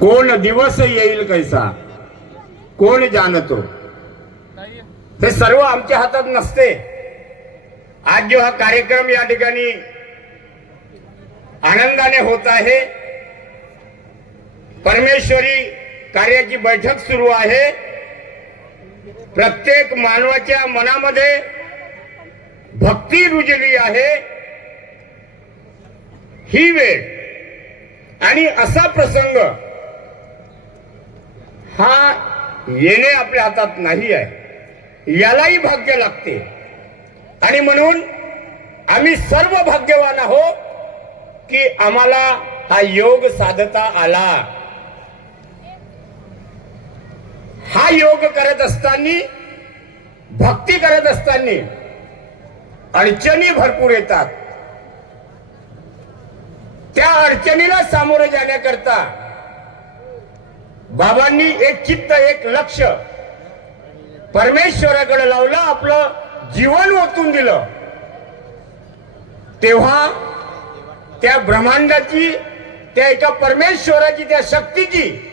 कोण दिवस येईल कैसा? कोण जाणतो हे सर्व आमच्या हातात नसते. आज जो हा कार्यक्रम या ठिकाणी आनंदाने होत आहे परमेश्वरी कार्याची बैठक सुरू आहे. प्रत्येक मानवाच्या मनामध्ये भक्ती रुजली आहे. ही वेळ आणि असा प्रसंग हा येणे आपल्या हातात नाही आहे. यालाही भाग्य लागते. आणि म्हणून आम्ही सर्व भाग्यवान आहोत की आम्हाला हा योग साधता आला. हा योग करत असताना भक्ती करत असताना अडचणी भरपूर येतात. त्या अडचणीला सामोरे जाण्याकरता बाबांनी एक चित्त एक लक्ष परमेश्वराकडे लावलं आपलं जीवन ओतून दिलं. तेव्हा त्या ब्रह्मांडाची त्या एका परमेश्वराची त्या शक्तीची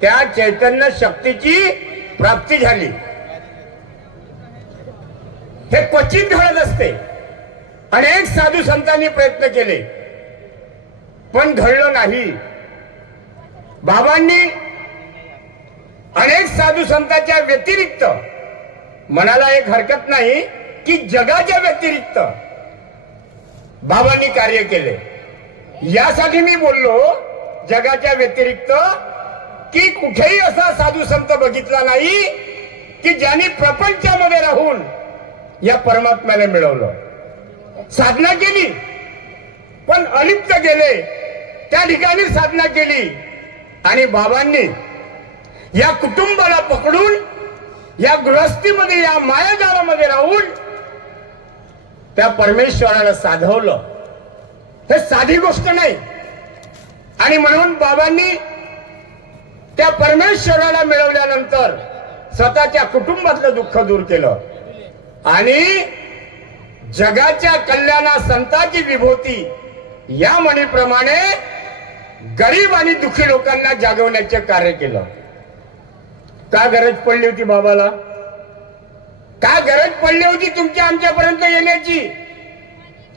त्या चैतन्य शक्तीची प्राप्ती झाली. हे क्वचित घडत असते. अनेक साधू संतांनी प्रयत्न केले. पण घडलं नाही. बाबांनी अनेक साधू संतांच्या व्यतिरिक्त मनाला एक हरकत नाही की जगाच्या व्यतिरिक्त बाबांनी कार्य केले. यासाठी मी बोललो जगाच्या व्यतिरिक्त की कुठेही असा साधू संत बघितला नाही की ज्यांनी प्रपंचामध्ये राहून या परमात्म्याला मिळवलं. साधना केली पण अलिप्त गेले. त्या ठिकाणी साधना केली. आणि बाबांनी या कुटुंबाला पकडून या गृहस्थीमध्ये या मायाजाळामध्ये राहून त्या परमेश्वराला साधवलं. हे साधी गोष्ट नाही. आणि म्हणून बाबांनी त्या परमेश्वराला मिळवल्यानंतर स्वतःच्या कुटुंबातलं दुःख दूर केलं. आणि जगाच्या कल्याणा संताची विभूती या म्हणीप्रमाणे गरीब आणि दुःखी लोकांना जागवण्याचे कार्य केलं. का गरज पडली होती बाबाला? का गरज पडली होती तुमच्या आमच्यापर्यंत येण्याची?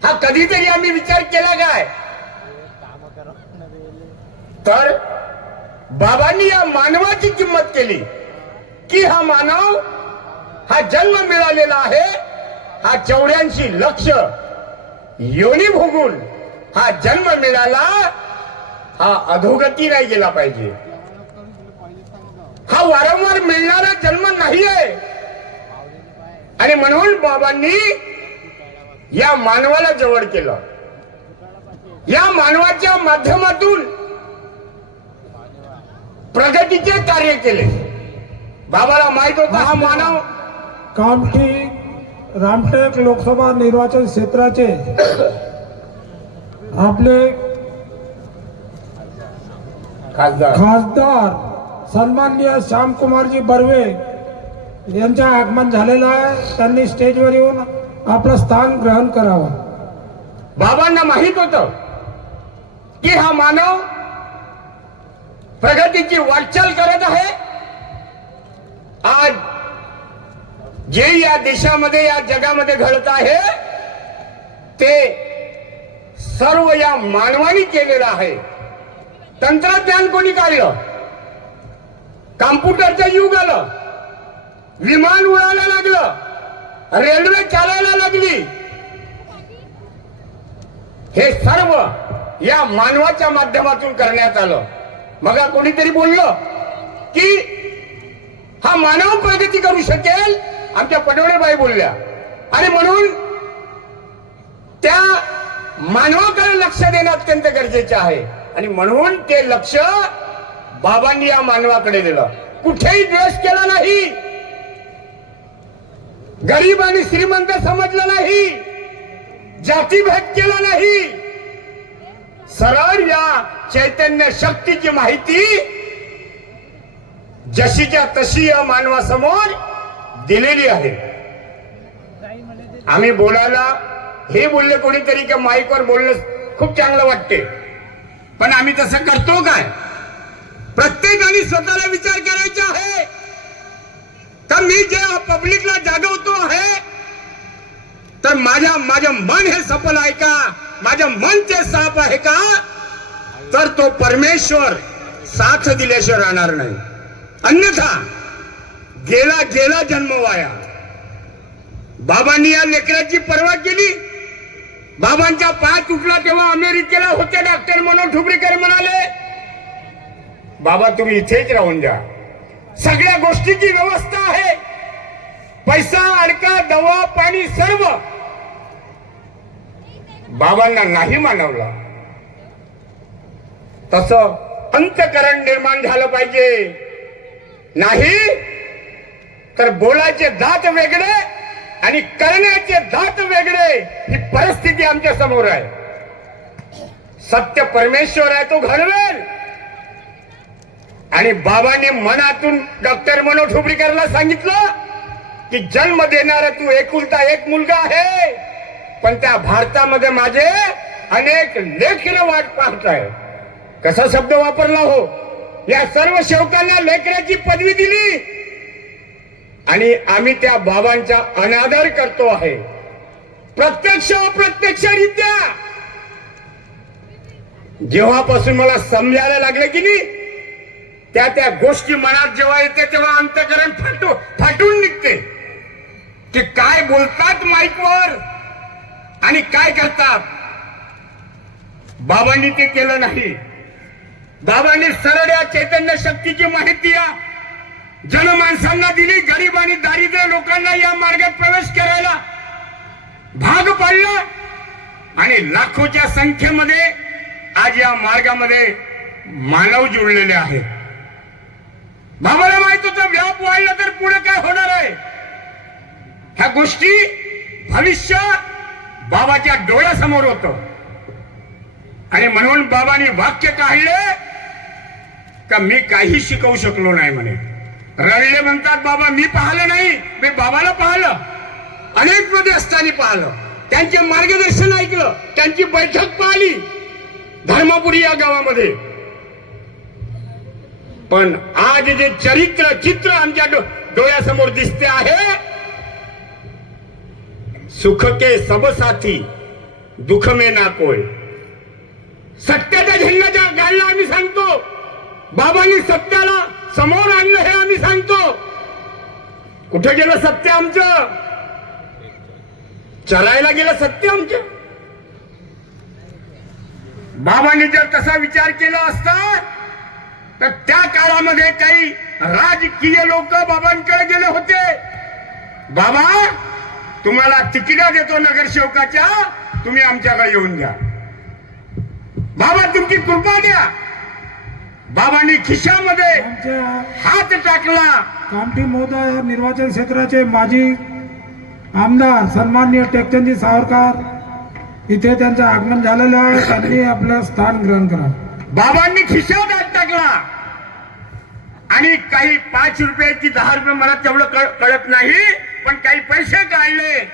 हा कधीतरी आम्ही विचार केला काय? तर बाबांनी या मानवाची किंमत केली. की हा मानव हा जन्म मिळालेला आहे हा चौऱ्याऐंशी लक्ष योनी भोगून हा जन्म मिळाला हा अधोगती नाही गेला पाहिजे. हा वारंवार मिळणारा जन्म नाही आहे आणि म्हणून बाबांनी या मानवाला जवळ केलं. या मानवाच्या माध्यमातून प्रगतीचे कार्य केले. बाबाला माहीत होता हा मानव कामठी रामटेक लोकसभा निर्वाचन क्षेत्राचे आपले खासदार. खासदार सन्माननीय श्यामकुमारजी बर्वे यांचं आगमन झालेलं आहे. त्यांनी स्टेजवर येऊन आपलं स्थान ग्रहण करावं. बाबांना माहीत होत की हा मानव प्रगतीची वाटचाल करत आहे. आज जे या देशामध्ये या जगामध्ये घडत आहे ते सर्व या मानवाने केलेलं आहे. तंत्रज्ञान कोणी काढलं? कॉम्प्युटरचं युग आलं विमान उडायला लागलं. रेल्वे चालायला लागली. हे सर्व या मानवाच्या माध्यमातून करण्यात आलं. मग कोणीतरी बोललं की हा मानव प्रगती करू शकेल? आमच्या पटवडेबाई बोलल्या. आणि म्हणून त्या मानवाकडे लक्ष देणं अत्यंत गरजेचे आहे. आणि म्हणून ते लक्ष बाबांनी या मानवाकडे दिलं. कुठेही द्वेष केला नाही. गरीब आणि श्रीमंत समजलं नाही. जातीभेद केला नाही. सरळ या चैतन्य शक्तीची माहिती जशीच्या तशी या मानवासमोर दिलेली आहे. आम्ही बोलायला हे बोलले कोणीतरी की माईकवर बोलणं खूप चांगलं वाटते. पण आम्ही तसं करतो काय? प्रत्येकाने स्वतःला विचार करायचा आहे. का मी जे पब्लिकला जागवतो आहे तर माझ्या माझं मन हे सफल आहे का? माझं मन ते साफ आहे का? तर तो परमेश्वर साथ दिल्याशिवाय राहणार नाही. अन्यथा गेला गेला जन्म वाया. बाबांनी या लेकराची पर्वा केली. बाबांचा पाय तुटला तेव्हा अमेरिकेला होते डॉक्टर मनोज ठुबरीकर म्हणाले बाबा तुम्ही इथेच राहून जा. सगळ्या गोष्टीची व्यवस्था आहे. पैसा अडका दवा पाणी सर्व. बाबांना नाही मानवला. तस अंतकरण निर्माण झालं पाहिजे. नाही तर बोलायचे दात वेगळे आणि करण्याचे दात वेगळे ही परिस्थिती आमच्यासमोर आहे. सत्य परमेश्वर आहे तो घडवेल. आणि बाबांनी मनातून डॉक्टर मनोज हुबरीकरला सांगितलं की जन्म देणारा तू एकुलता एक मुलगा आहे. पण त्या भारतामध्ये माझे अनेक लेखन वाट पाहत आहे. कसा शब्द वापरला हो? या सर्व सेवकांना लेकराची पदवी दिली. आणि आम्ही त्या बाबांचा अनादर करतो आहे. प्रत्यक्ष अप्रत्यक्षरित्या जेव्हापासून मला समजायला लागलं की नाही त्या त्या गोष्टी मनात जेव्हा येते तेव्हा अंतकरण फाटू फाटून निघते. की काय बोलतात माईकवर आणि काय करतात? बाबांनी ते केलं नाही. बाबांनी सरळ या चैतन्य शक्तीची माहिती या जनमानसांना दिली गरीब आणि दारिद्र्य लोकांना या मार्गात प्रवेश करायला भाग पाडलं आणि लाखोच्या संख्येमध्ये आज या मार्गामध्ये मानव जुळलेले आहेत. बाबाला माहीत होतं व्याप वाढला तर पुढे काय होणार आहे? ह्या गोष्टी भविष्य बाबाच्या डोळ्यासमोर होत. आणि म्हणून बाबांनी वाक्य काढले का मी काही शिकवू शकलो नाही म्हणे. रडले म्हणतात बाबा मी पाहिलं नाही मी बाबाला पाहिलं. अनेकमध्ये पाहिलं. त्यांचे मार्गदर्शन ऐकलं त्यांची बैठक पाहिली. धर्मपुरी या गावामध्ये. पण आज जे चरित्र चित्र आमच्या डो- डोळ्यासमोर दिसते आहे सुख के दुखमे नाकोय दुःख ना कोय. सत्याच्या झेंड्याच्या गाडला आम्ही सांगतो बाबांनी सत्याला समोर आणलं हे आम्ही सांगतो. कुठे गेलं सत्य आमचं? चरायला गेलं सत्य आमचं. बाबांनी जर तसा विचार केला असता तर त्या काळामध्ये काही राजकीय लोक बाबांकडे गेले होते. बाबा तुम्हाला तिकिटा देतो नगरसेवकाच्या तुम्ही आमच्याकडे येऊन द्या बाबा तुमची कृपा द्या. बाबांनी खिशामध्ये हात टाकला. कामठी महोदय निर्वाचन क्षेत्राचे माजी आमदार सन्माननीय टेकचंदजी सावरकर इथे त्यांचं आगमन झालेलं आहे. त्यांनी आपलं स्थान ग्रहण करा. बाबांनी खिशात हात टाकला. आणि काही पाच रुपयाची दहा रुपये मला तेवढं कळ- कळत नाही पण काही पैसे काढले.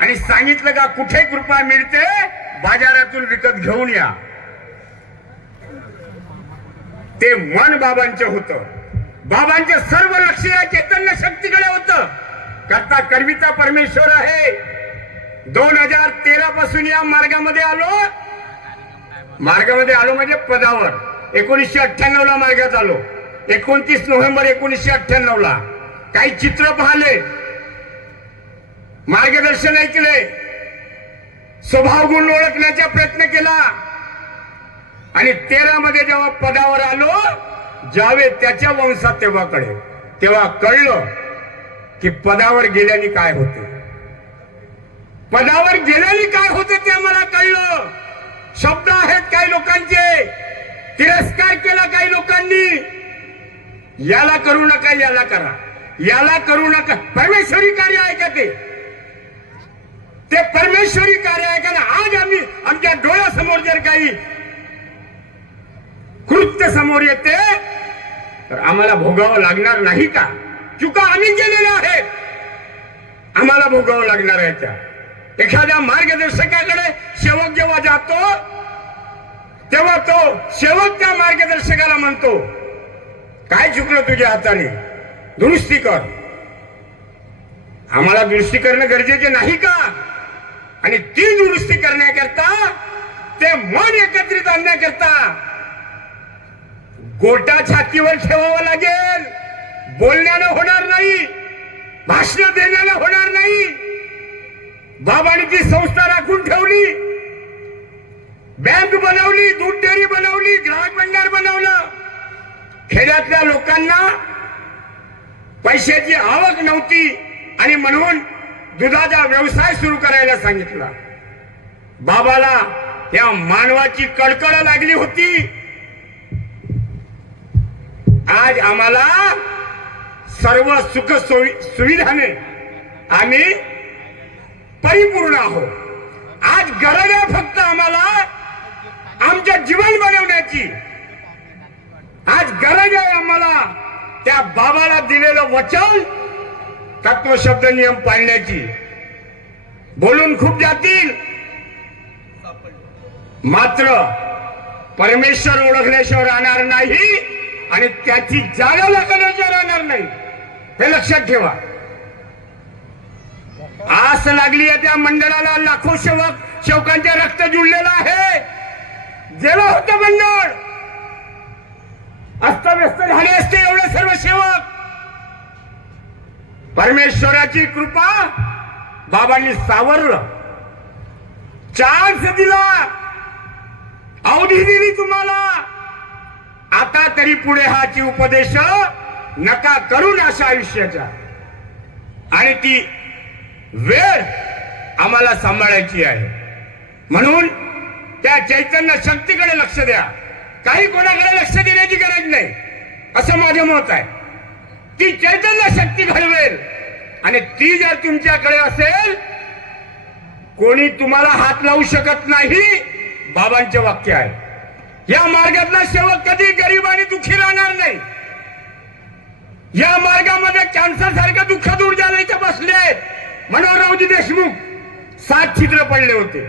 आणि सांगितलं का कुठे कृपा मिळते? बाजारातून विकत घेऊन या. ते मन बाबांचं होतं. बाबांचं सर्व लक्ष या चैतन्य शक्तीकडे होतं. करता करविता परमेश्वर आहे. दोन हजार तेरा पासून या मार्गामध्ये आलो. मार्गामध्ये आलो म्हणजे पदावर. एकोणीसशे अठ्ठ्याण्णव ला मार्गात आलो. एकोणतीस नोव्हेंबर एकोणीसशे अठ्ठ्याण्णव ला. काही चित्र पाहिले. मार्गदर्शन ऐकले. स्वभाव गुण ओळखण्याचा प्रयत्न केला. आणि तेरा मध्ये जेव्हा पदावर आलो जावे त्याच्या वंशात तेव्हा कळे तेव्हा कळलं की पदावर गेल्याने काय होते. पदावर गेल्याने काय होते ते मला कळलं. शब्द आहेत काही लोकांचे. तिरस्कार केला काही लोकांनी. याला करू नका याला करा. याला करू नका. परमेश्वरी कार्य आहे का ते? ते परमेश्वरी कार्य आहे का आज आम्ही आमच्या डोळ्यासमोर जर काही सत्य समोर येते तर आम्हाला भोगावं लागणार नाही का? चुका आम्ही केलेल्या आहेत. आम्हाला भोगावं लागणार आहे त्या. एखाद्या मार्गदर्शकाकडे सेवक जेव्हा जातो तेव्हा तो सेवक त्या मार्गदर्शकाला म्हणतो काय चुकलं तुझ्या हाताने? दुरुस्ती कर. आम्हाला दुरुस्ती करणं गरजेचे नाही का? आणि ती दुरुस्ती करण्याकरता ते मन एकत्रित आणण्याकरता गोटा छातीवर ठेवावा लागेल. बोलण्यानं होणार नाही. भाषण देण्यानं होणार नाही. बाबाने ती संस्था राखून ठेवली. बँक बनवली दूध डेअरी बनवली ग्राहक भंडार बनवलं. खेड्यातल्या लोकांना पैशाची आवक नव्हती आणि म्हणून दुधाचा व्यवसाय सुरू करायला सांगितला. बाबाला या मानवाची कळकळ लागली होती. आज आम्हाला सर्व सुख सोयी सुविधाने आम्ही परिपूर्ण आहोत. आज गरज आहे फक्त आम्हाला आमच्या जीवन बनवण्याची. आज गरज आहे आम्हाला त्या बाबाला दिलेलं वचन तत्वशब्द नियम पाळण्याची. बोलून खूप जातील. मात्र परमेश्वर ओळखल्याशिवाय राहणार नाही. आणि त्याची जागा लागण्याशिवाय राहणार नाही हे लक्षात ठेवा. आस लागली आहे त्या मंडळाला लाखो सेवक शेवकांचे रक्त जुळलेलं आहे. गेलं होतं मंडळ. अस्तव्यस्त झाले असते एवढे सर्व सेवक परमेश्वराची कृपा बाबांनी सावरलं. चान्स दिला. अवधी दिली तुम्हाला. आता तरी पुढे हाची उपदेश नका करून अशा आयुष्याच्या आणि ती वेळ आम्हाला सांभाळायची आहे. म्हणून त्या चैतन्य शक्तीकडे लक्ष द्या. काही कोणाकडे लक्ष देण्याची गरज नाही. असं माझं मत आहे. ती चैतन्य शक्ती घडवेल. आणि ती जर तुमच्याकडे असेल कोणी तुम्हाला हात लावू शकत नाही बाबांचे वाक्य आहे. या मार्गातला सेवक कधी गरीब आणि दुःखी राहणार नाही. या मार्गामध्ये कॅन्सर सारखं दुःख दूर झाल्याचे बसले मनोहररावजी देशमुख. सात छिद्र पडले होते.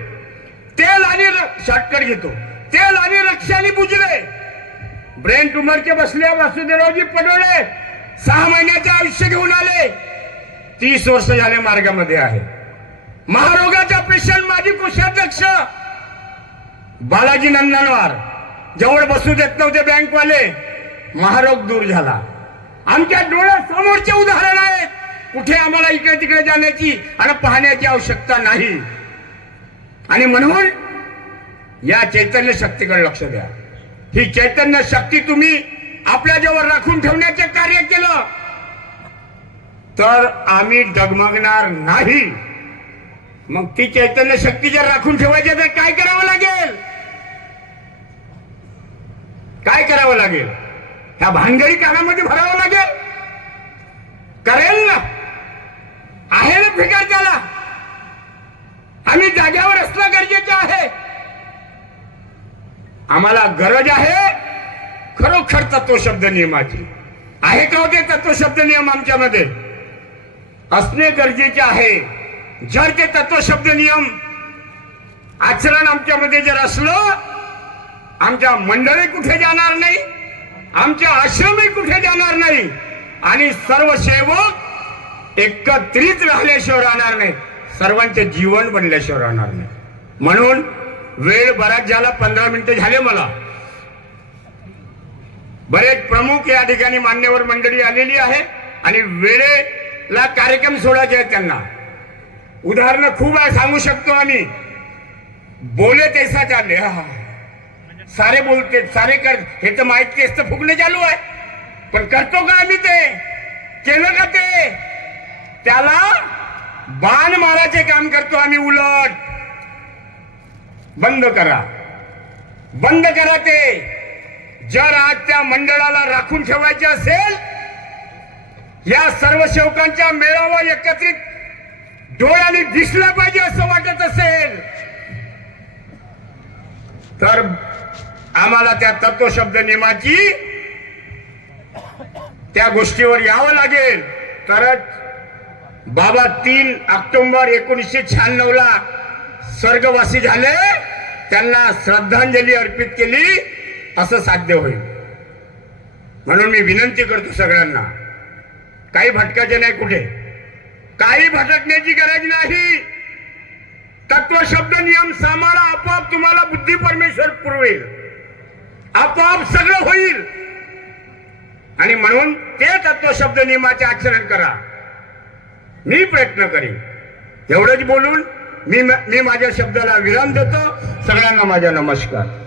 तेल आणि शॉर्टकट घेतो. तेल आणि रक्षाने बुजले. ब्रेन ट्युमरचे बसले वासुदेवरावजी पडवले. सहा महिन्याचे आयुष्य घेऊन आले. तीस वर्ष झाले मार्गामध्ये आहे. महारोगाचा पेशंट माजी कोषाध्यक्ष बालाजी नंदनवार. जवळ बसू देत नव्हते बँकवाले. महारोग दूर झाला. आमच्या डोळ्यासमोरचे उदाहरण आहेत. कुठे आम्हाला इकडे तिकडे जाण्याची आणि पाहण्याची आवश्यकता नाही. आणि म्हणून या चैतन्य शक्तीकडे लक्ष द्या. ही चैतन्य शक्ती तुम्ही आपल्या जवळ राखून ठेवण्याचे कार्य केलं. तर आम्ही डगमगणार नाही. मग ती चैतन्य शक्ती जर राखून ठेवायची तर काय करावं लागेल? काय करावं लागेल? ह्या भानगडी कानामध्ये भरावं लागेल? करेल ना. आहे ना फिकार त्याला. आम्ही जाग्यावर असणं गरजेचं आहे. आम्हाला गरज आहे. खरोखर तत्वशब्द नियमाची. आहे का होते तत्वशब्द नियम आमच्यामध्ये? असणे गरजेचे आहे. जर ते तत्वशब्द नियम आचरण आमच्यामध्ये जर असलं आमच्या मंडळी कुठे जाणार नाही? आमच्या आश्रमही कुठे जाणार नाही? आणि सर्व सेवक एकत्रित राहिल्याशिवाय राहणार नाही सर्वांचे जीवन बनल्याशिवाय राहणार नाही म्हणून वेळ बराच झाला पंधरा मिनिटं झाले मला. बरेच प्रमुख या ठिकाणी मान्यवर मंडळी आलेली आहे आणि वेळेला कार्यक्रम सोडायचे आहेत त्यांना. उदाहरणं खूप आहे सांगू शकतो आम्ही. बोले तैसा चालले हा, हा. सारे बोलते सारे कर हे तर माहिती असतं फुगणे चालू आहे. पण करतो का आम्ही ते? केलं का ते? त्याला बाण मारायचे काम करतो आम्ही उलट. बंद करा. बंद करा ते. जर आज त्या मंडळाला राखून ठेवायचे असेल या सर्व सेवकांच्या मेळावा एकत्रित डोळ्याने दिसला पाहिजे असं वाटत असेल तर आम्हाला त्या तत्वशब्द नियमाची त्या गोष्टीवर यावं लागेल. तरच बाबा तीन ऑक्टोबर एकोणीसशे शहाण्णव ला स्वर्गवासी झाले. त्यांना श्रद्धांजली अर्पित केली. असं साध्य होईल. म्हणून मी विनंती करतो सगळ्यांना. काही भटकायचे नाही कुठे. काही भटकण्याची गरज नाही. तत्व शब्द नियम सामारा आपोआप तुम्हाला बुद्धी परमेश्वर पुरवेल. आपोआप सगळं होईल. आणि म्हणून ते तत्व शब्द नियमाचे आचरण करा. मी प्रयत्न करेन. एवढंच बोलून मी मी माझ्या शब्दाला विराम देतो. सगळ्यांना माझा नमस्कार.